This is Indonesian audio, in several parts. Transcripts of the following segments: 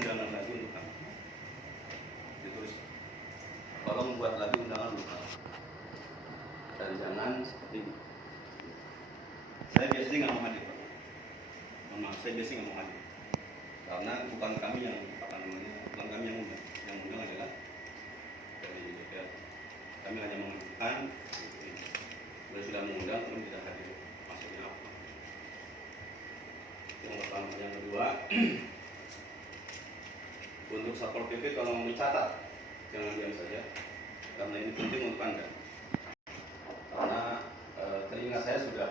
undangan lagi untuk kami. Ditulis, tolong buat lagi undangan untuk kami. Dan jangan seperti ini. Saya biasanya nggak mau hadir, Pak. Maaf, saya biasanya nggak mau hadir. Karena bukan kami yang bukan kami yang undang. Yang undang adalah dari DPR. Kami hanya mengajukan. Beliau sudah mengundang, kami tidak hadir. Maksudnya apa? Yang pertama, yang kedua, untuk Satpol PP kalau mau dicatat, jangan diam saja, karena ini penting untuk Anda. Karena telinga saya sudah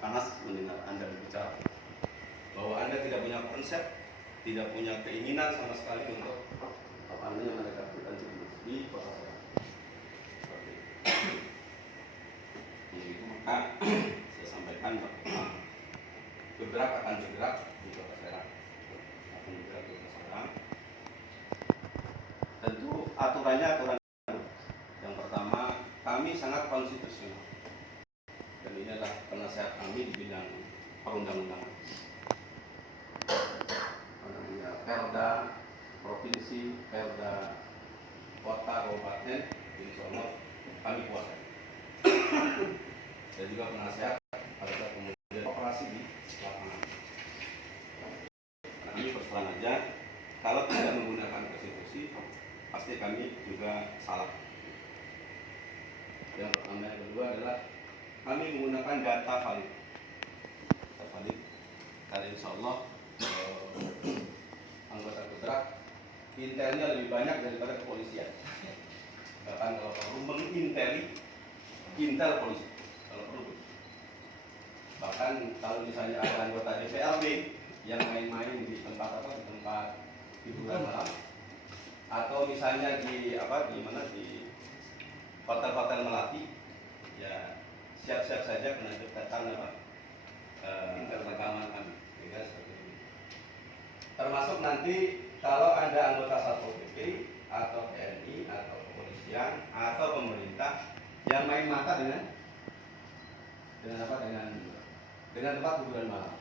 panas mendengar Anda berbicara bahwa Anda tidak punya konsep, tidak punya keinginan sama sekali untuk apa namanya mendekatkan di kota saya. Itu maka saya sampaikan bahwa bergerak akan bergerak di kota Serang, akan bergerak di kota Serang. Tentu aturannya aturan. Yang pertama, kami sangat konstitusional. Dan ini adalah penasehat kami di bidang perundang-undangan. Perda provinsi, perda kota, kabupaten, insya Allah kami kuasai. Dan juga penasehat pada saat kemudian operasi di lapangan. Kami berserang aja, kalau tidak menggunakan konstitusi, pasti kami juga salah. Yang pertama, yang kedua adalah kami menggunakan data valid. Data valid, karena insya Allah anggota bergerak intelnya lebih banyak daripada kepolisian. Bahkan kalau perlu menginteli intel polisi kalau perlu. Bahkan kalau misalnya ada anggota DPRD yang main-main di tempat apa, di tempat hiburan malam, atau misalnya di hotel-hotel melati, ya siap-siap saja kena dekatan rekaman kami, ya, seperti ini. Termasuk nanti kalau ada anggota Satpol PP atau TNI atau kepolisian atau pemerintah yang main mata dengan tempat hiburan malam,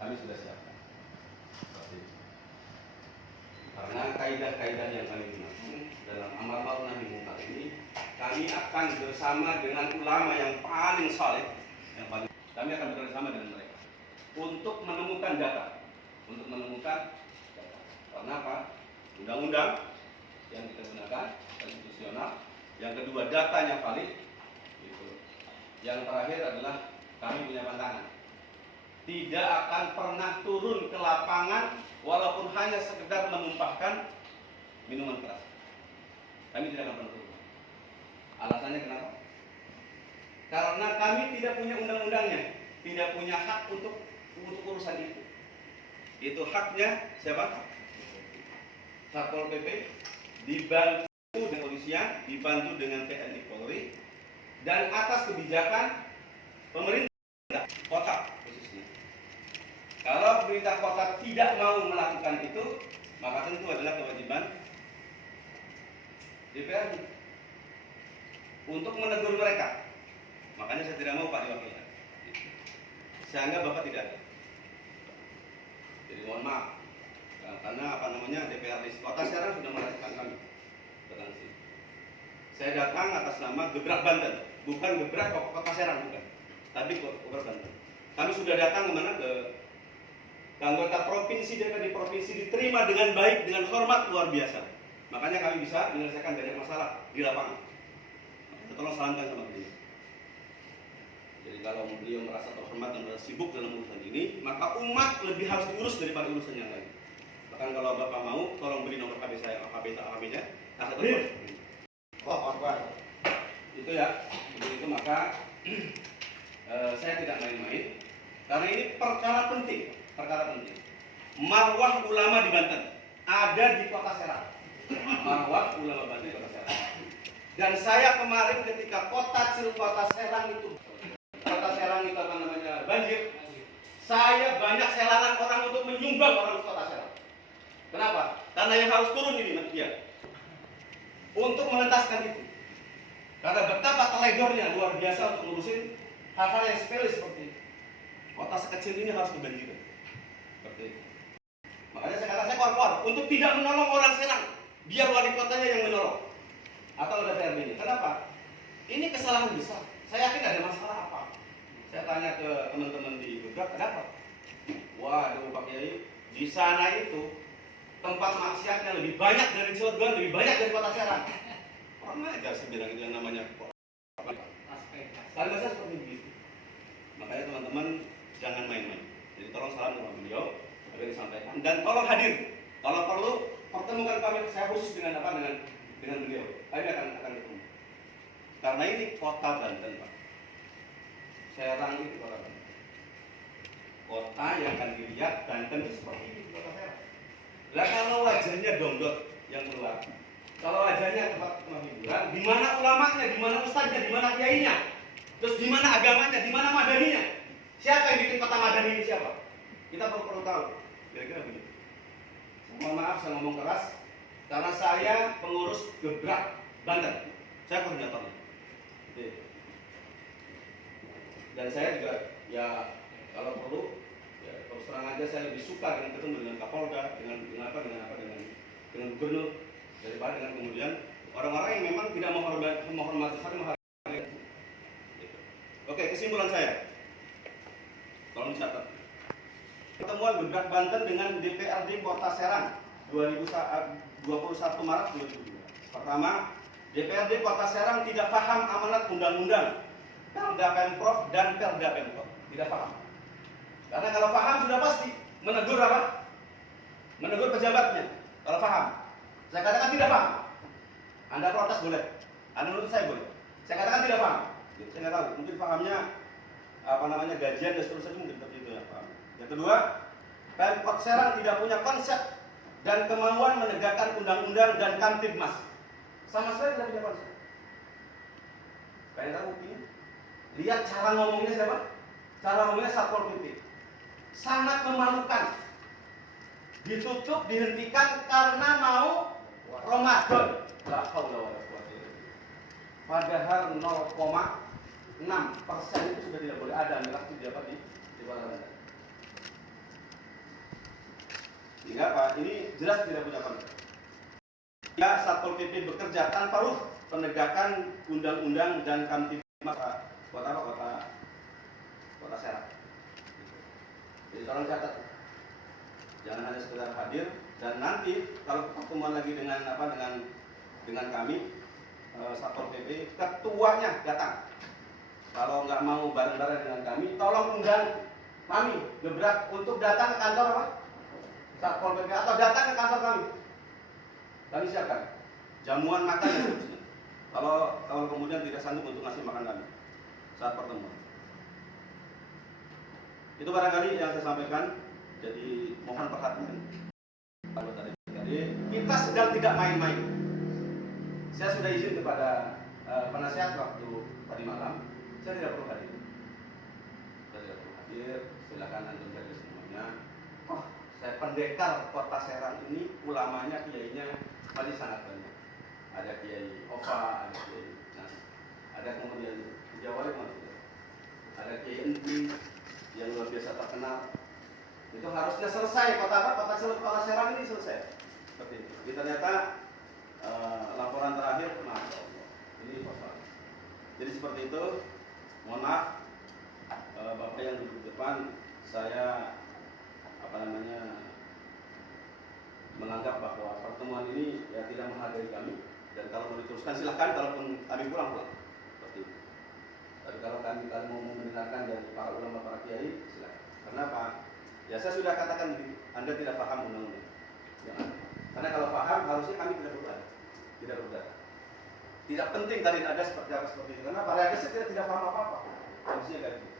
kami sudah siapkan. Seperti itu. Karena kaidah-kaidah yang kami gunakan dalam amar ma'ruf nahi munkar ini, kami akan bersama dengan ulama yang paling saleh, kami akan bersama dengan mereka untuk menemukan data. Karena apa? Undang-undang yang kita gunakan konstitusional. Yang kedua, datanya valid. Gitu. Yang terakhir adalah kami punya pantangan. Tidak akan pernah turun ke lapangan walaupun hanya sekedar menumpahkan minuman keras. Kami tidak akan pernah turun. Alasannya kenapa? Karena kami tidak punya undang-undangnya, tidak punya hak untuk urusan itu. Itu haknya siapa? Satpol PP, dibantu dengan kepolisian, dibantu dengan TNI Polri, dan atas kebijakan pemerintah kota khususnya. Kalau pemerintah kota tidak mau melakukan itu, maka tentu adalah kewajiban DPR untuk menegur mereka. Makanya saya tidak mau Pak diwakilkan. Saya anggap Bapak tidak ada. Jadi mohon maaf, karena DPRD Kota Serang sudah melakukan kami datang sini. Saya datang atas nama Gebrak Banten, bukan Gebrak Kota Serang, bukan, tapi Gebrak Banten. Kami sudah datang kemana, ke anggota provinsi, DPRD provinsi diterima dengan baik, dengan hormat luar biasa. Makanya kami bisa menyelesaikan banyak masalah di lapangan. Makanya tolong salamkan sama beliau. Jadi kalau beliau merasa terhormat dan merasa sibuk dalam urusan ini, maka umat lebih harus diurus daripada urusan yang lain. Bahkan kalau Bapak mau, tolong beri nomor HP saya, HP-nya, kasih telepon. Itu ya. Itu maka saya tidak main-main, karena ini perkara penting. Marwah ulama di Banten ada di Kota Serang. Marwah ulama Banten di Kota Serang. Dan saya kemarin ketika Kota Serang itu banjir, saya banyak selangan orang untuk menyumbang orang di Kota Serang. Kenapa? Karena yang harus turun ini dia untuk mengentaskan itu. Karena betapa teledornya luar biasa untuk ngurusin hal-hal yang sepele seperti itu. Kota sekecil ini harus kebanjiran. Seperti itu. Makanya saya katakan saya keluar untuk tidak menolong orang Serang, biar wali kotanya yang menolong atau DPRD-nya. Kenapa? Ini kesalahan besar. Saya yakin ada masalah apa. Saya tanya ke teman-teman di Gebrak, kenapa? Waduh Pak Kiai, di sana itu tempat maksiatnya lebih banyak dari Cilegon, lebih banyak dari Kota Serang. Orang aja saya bilang itu yang namanya karena saya seperti begitu. Makanya teman-teman jangan main-main. Jadi tolong salam sama beliau agar disampaikan dan tolong hadir. Kalau perlu pertemukan kami, saya khusus dengan beliau. Kami akan ketemu. Karena ini kota Banten, Pak. Serang itu kota Banten. Kota yang akan dilihat Banten itu seperti ini kota Serang. Lah kalau wajahnya dongdot yang keluar, kalau wajahnya tempat hiburan, di mana ulamanya, di mana ustaznya, di mana kiainya, terus di mana agamanya, di mana madaninya? Siapa yang bikin kota madani ini siapa? Kita perlu tahu. Kira-kira begitu. Mohon maaf saya ngomong keras, karena saya pengurus Gebrak Banten. Saya koordinatornya. Dan saya juga ya kalau perlu ya terus terang aja saya lebih suka dengan ketemu dengan Kapolda, dengan gubernur daripada dengan kemudian orang-orang yang memang tidak menghormati saling menghargai. Oke, kesimpulan saya. Tolong dicatat. Pertemuan Gebrak Banten dengan DPRD Kota Serang 21 Maret 2002. Pertama, DPRD Kota Serang tidak paham amanat undang-undang Perda Pemprov dan Perda Pemprov. Tidak paham. Karena kalau paham sudah pasti menegur apa? Menegur pejabatnya. Kalau paham. Saya katakan tidak paham. Anda protes boleh. Anda menurut saya boleh. Saya katakan tidak paham. Saya nggak tahu. Mungkin pahamnya gajian dan seterusnya mungkin seperti itu ya paham. Yang kedua, Pemkot Serang tidak punya konsep dan kemauan menegakkan undang-undang dan Kamtibmas. Sama sekali tidak punya konsep. Pengen tahu buktinya? Lihat cara ngomongnya siapa? Cara ngomongnya Satpol PP. Sangat memalukan. Ditutup, dihentikan karena mau Ramadan. La haula wala quwwata illa billah. Padahal 0,6% itu sudah tidak boleh ada miras di Kota Banten. Sehingga Pak, ini jelas tidak punya konsep. Ya, Satpol PP bekerja tanpa ruh penegakan undang-undang dan Kamtibmas kota Serang. Jadi tolong catat. Jangan hanya sekedar hadir dan nanti kalau pertemuan lagi dengan kami Satpol PP, ketuanya datang. Kalau nggak mau bareng-bareng dengan kami, tolong undang kami Gebrak untuk datang ke kantor apa? Satpol PP atau datang ke kantor kami. Kami siapkan jamuan makan dan seterusnya. Kalau kemudian tidak sanggup untuk ngasih makan kami saat pertemuan. Itu barangkali yang saya sampaikan. Jadi mohon perhatian. Kita sedang tidak main-main. Saya sudah izin kepada penasihat waktu tadi malam. Saya tidak perlu hadir. Silakan antum saja semuanya. Saya pendekar Kota Serang ini, ulamanya, kiainya masih sangat banyak. Ada Kiai Opa, ada Kiai ada kemudian di Jawa ada Kiai Enti yang luar biasa terkenal. Itu harusnya selesai Kota Serang ini selesai. Seperti itu. Jadi ternyata laporan terakhir, masya Allah, ini kosong. Jadi seperti itu. Mohon maaf, Bapak yang duduk di depan, saya menganggap bahwa pertemuan ini ya tidak menghargai kami. Dan kalau mau diteruskan silahkan, kalaupun kami pulang. Seperti itu. Tapi kalau kami mau mendengarkan dari para ulama, para kiai, silahkan. Kenapa? Ya saya sudah katakan begitu. Anda tidak paham undang-undang. Ya, karena kalau paham harusnya kami tidak berubah. Tidak penting tadi ada seperti itu. Karena para kiai tidak paham apa-apa. Harusnya kayak gitu.